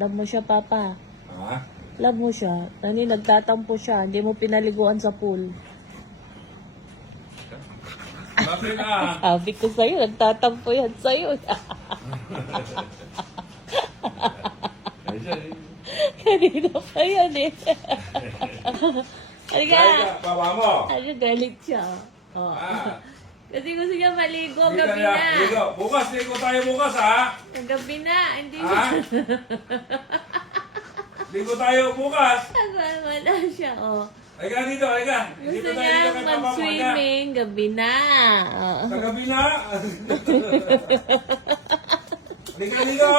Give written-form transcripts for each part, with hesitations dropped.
Love mo siya, Papa. Ha? Love mo siya. Nani, nagtatampo siya. Hindi mo pinaliguan sa pool. Bakit na? Sabi ko sa'yo, nagtatampo yan sa'yo. Kanina pa yan eh. Halika. Papa mo. Ano, galit siya. Oh. Ah. Kasi gusto niya maligo, Hindi gabi ka na. ligo. Bukas, ligo tayo bukas, ha? Gabi na, hindi Ha? Ligo tayo bukas. wala siya, oh. Halika dito, halika. Gusto Dito tayo niya dito kay Papa mo, halika. mag-swimming, gabi na. Oh. Sa gabi na. Halika dito.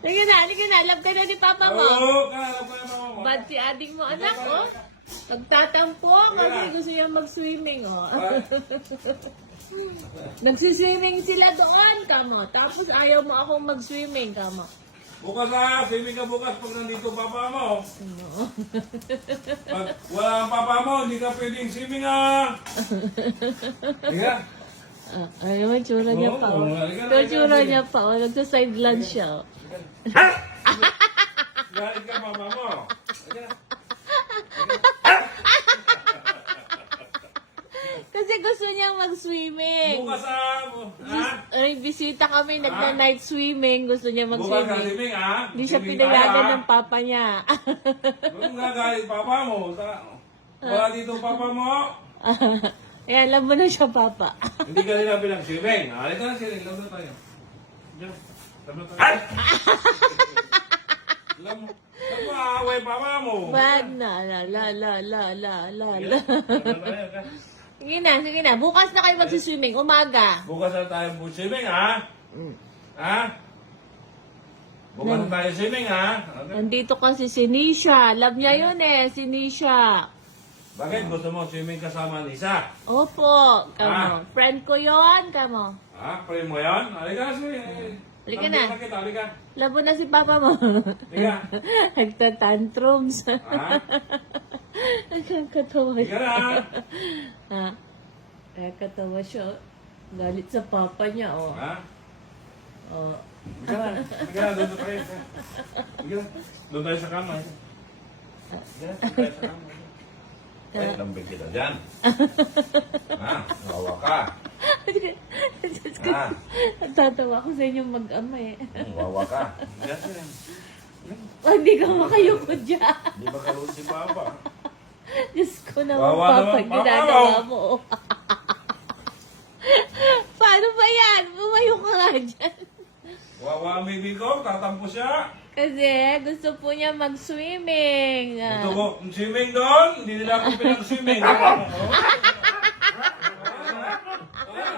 Halika na, love ka na ni Papa mo. Oo, kalap ko yung mama mo. Bad si ading mo, anak, oh. Nagtatampo kasi gusto niya mag-swimming, oh. Nagsiswimming sila doon, kamo. Tapos ayaw mo akong mag-swimming, kamo. Bukas ha, swimming ka bukas pag nandito papa mo. Pag wala ang papa mo, hindi ka pwedeng swimming ha. Halika. Ayaw, may tsura niya pa, oh. May tsura niya pa, oh. Nagsa-side lunch siya, oh. Galit ka papa mo. Halika. Kasi gusto niyang mag-swimming. Bukas ha. Ay, bisita kami, nagna-night swimming. Gusto niya Bukas ka mag-swimming. swimming ha. Hindi siya Swimming pinayagan tayo, ha? ng papa niya. Huwag nga galit papa mo. Wala dito papa mo. Eh, alam mo na siya, papa. Hindi ka nila pinag-swimming. Halika na swimming. Lalo tayo. Diyan. Lalo tayo. Alam mo, aaway papa mo. Bad na, la. Lalo tayo. Sige na. Bukas na kayo magsiswimming. Umaga. Bukas na tayo swimming, ha? Ha? Bukas na tayo swimming, ha? Okay. Nandito kasi si Nisha. Love niya yun eh, si Nisha. Bakit gusto mo swimming kasama ni Isa? Opo, kamo. Friend ko yon, kamo. Ha? Pray mo yan? Halika, swimming. Halika na. Halika. Love mo na si papa mo. Halika. Nagtatantrums. Ha? Nakakatawa Halika siya. na. Ha? Nakakatawa siya. Galit sa papa niya, oh. Ha? Oh. Halika na. Halika na, doon tayo. Halika na. Doon tayo sa kama. Halika na, doon tayo sa kama. Ay, lambing kita dyan. Ha? Wawa ka. Diyos ko, Ha? natatawa ko sa inyong mag-ama eh. Wawa ka. Halika. Oh, hindi ka makayuko dyan. Hindi ba kalun si Papa? Diyos ko naman, Wawa papa, naman, Papa, ginagawa oh. mo. Paano ba yan? Bumayo ka nga dyan. Wawa ang baby ko, tatampo siya. Kasi gusto po niya mag-swimming. Ito ko, swimming doon, hindi nila ako pinag-swimming.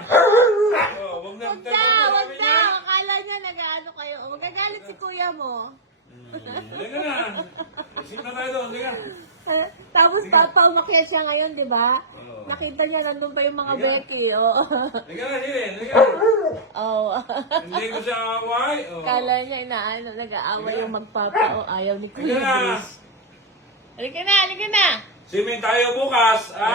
Huwag na, Wag na. Akala niya nag-ano kayo. Magagalit si kuya mo. Halika na. Isip na tayo doon, halika. Tapos papa, umakyat siya ngayon, di ba? Oo. Nakita niya nandun pa yung mga Halika. Becky. Oh. Halika na, Hilin, halika. Oh. Hindi ko siya away. Oh. Kala niya inaano, nag-aaway yung magpapa. O ayaw ni Kuya Halika na. Bruce. Halika na. Swimming tayo bukas, ha?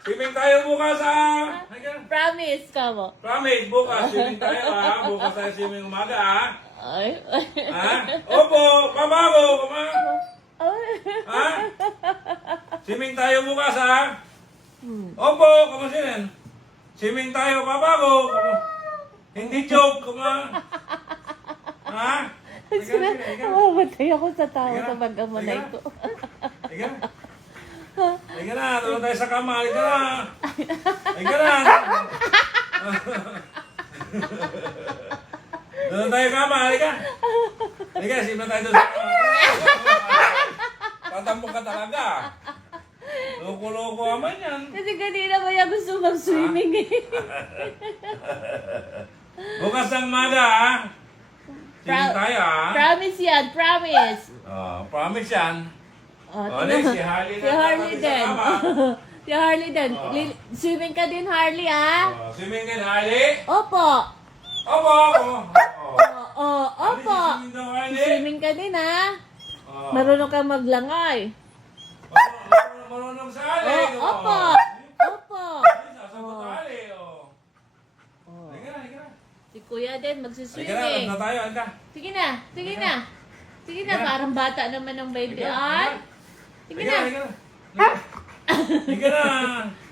Swimming tayo bukas, ha? Halika na. Promise ka mo. Promise, bukas, swimming tayo, ha? Bukas tayo swimming umaga, ha? Ay. Ha? Opo, pabago, Ha? Swimming tayo bukas, ha? Opo, kamusin. Swimming tayo, pabago. Hindi joke, Ha? Mamatay ako sa tao sa mag-ama na ito. Halika na. Halika na, tulog tayo sa kama. Halika na. Halika na. Tulog tayo sa kama, halika. Halika, simula tayo doon sa kama. Tatampo ka talaga. Loko-loko aman yan. Kasi kanina ba yan gusto mag-swimming eh. Bukas ng maga, ha? Swimming tayo, ha? Promise yan, promise. Promise yan. Oh, Next, si Harley Si na Harley tatabi sa din. kama. Si Harley din. Swimming ka din, Harley, ha? Swimming din, Harley? Opo. Opo! Opo. Swimming daw, Harley? Swimming ka din, ha? Marunong ka maglangay. Marunong sa Harley? Opo. Opo. Sasagot sa Harley, oh. Halika na, halika na. Si Kuya din, Halika na, magsiswimming. love na tayo. Halika. Sige na, sige na. Sige na, parang bata naman ng baby. Halika, Ay, sige Halika na. halika na. Halika na.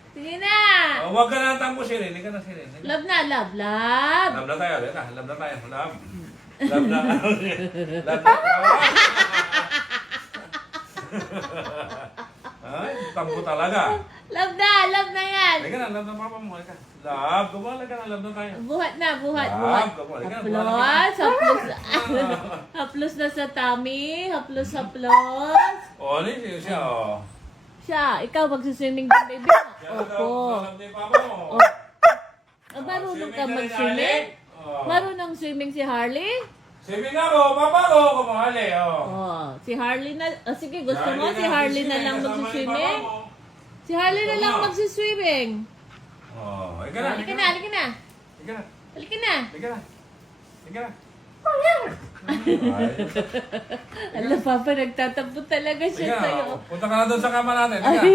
Sige na. Oh, huwag ka na tampo, Sirin. Halika na, Sirin. Halika. Love na, love, love. Love na tayo. Halika, love na tayo. Love. Love na. Love na. Ay, tampo talaga. Love na yan. Halika na, love na papa mo. Halika. Love, kumala ka na, love na tayo. Buhat na, buhat, Love, buhat. kumala ka na. Haplos, haplos. Haplos na sa tummy. Haplos, haplos. Oh, ano yun siya, oh. Siya, ikaw magsiswimming din, baby. Opo. Love ni papa mo. Oh. Ah, marunong ka Swimming na rin, mag-swimming? Ali. Oh. Marunong swimming si Harley? Swimming ako, papa ko, kumali, oh. Oh, si Harley na... Oh, sige, gusto Harley mo si Harley na lang kasama ni magsiswimming? papa mo. Si Harley na Gusto lang mo? magsiswimming. Oh, halika na, Halika na, halika na. Halika na, Halika na. halika na. Halika na. Alam, Papa, nagtatampo talaga siya Halika na, sa'yo. oh. Punta ka na doon sa kama natin, halika. Ay.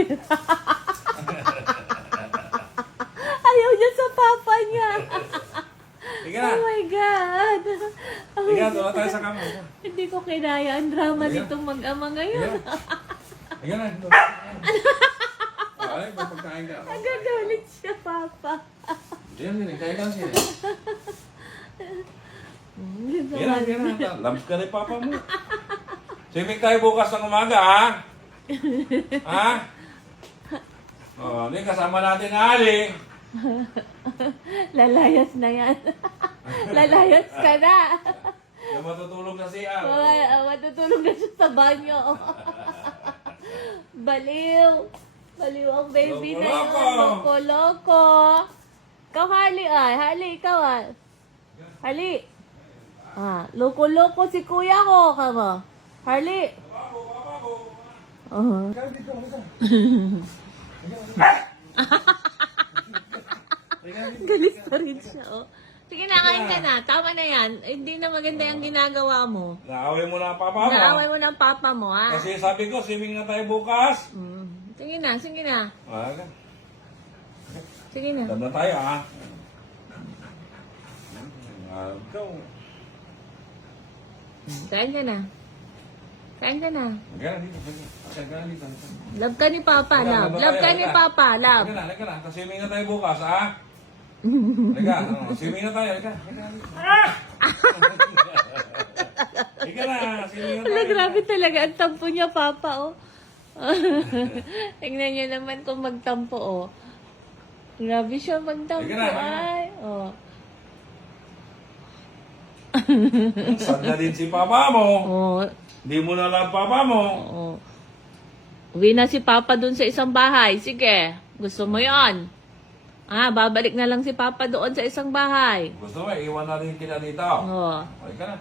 Ayaw niya sa Papa niya. Halika na. Oh my God. Oh Halika, my doon na God. tayo sa kama. Hindi ko kinaya ang drama Halika. nitong mag-ama ngayon. Halika na. Ay, may pagkain ka. Nagagalit siya, Papa. Diyan, diyan, kaya ka siya. Ganito Yan, nga. yan. Labs ka ni papa mo. Swimming tayo bukas ng umaga, ha? Ha? Oh, hindi kasama natin Ali. Lalayas na yan. Lalayas ka na. Yung matutulog sa CR. Matutulog na siya sa banyo. Baliw. Baliw ang baby na yun. Loko-loko. Loko-loko. Ikaw, Harley, ay. Harley, ikaw, ay. Harley. Ah, loko-loko si kuya ko, kamo. Harley. Uh-huh. Galis pa rin siya, oh. Sige na, kain ka na. Tama na yan. Hindi na maganda yung ginagawa mo. Naaway mo na ang papa mo. Naaway mo ng papa mo, ha? Kasi sabi ko, swimming na tayo bukas. Sige na, sige na. Okay. Sige na. Lab na tayo, ha? Go. Kain ka na. Kain ka na. Halika na dito. Halika na dito. Love ka ni Papa, love. Love ka ni Papa, love. Halika na. Swimming na tayo bukas, ha? Halika, swimming na tayo. Halika. Halika na, swimming na Wala, tayo. grabe talaga. Ang tampo niya, Papa, oh. Tingnan niyo naman kung magtampo, oh. Grabe siya magtampo, Sige na, sige na. ay. Oh. Sad na din si papa mo. Oh. Hindi mo na lang papa mo. Oh. Uwi na si Papa dun sa isang bahay. Sige, gusto mo yon? Ah, babalik na lang si Papa doon sa isang bahay. Gusto mo, iwan na rin kita dito. Oh. Halika na.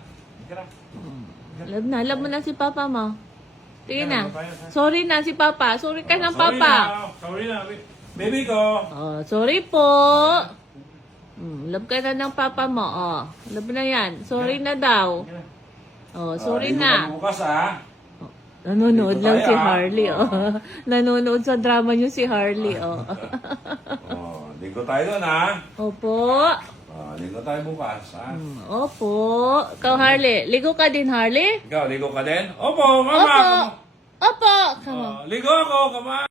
Halika na. Love na si Papa mo. Sige na. Sorry na si Papa. Sorry ka na, Sorry Papa. na. Sorry na. Baby ko. Oh, sorry po. Love ka na ng Papa mo. Oh, love na yan. Sorry na daw. Oh, sorry Ligo na. ka bukas, ha? Nanonood Dito lang tayo, si ah. Harley, oh. Nanonood sa drama niyo si Harley, oh. Oh, ligo tayo doon, ha? Opo. Ligo tayo bukas, ha? Opo. Ikaw, Harley. Ligo ka din, Harley? Ikaw, ligo ka din? Opo, mama. Opo. Opo. Come on. Ligo ako, kama.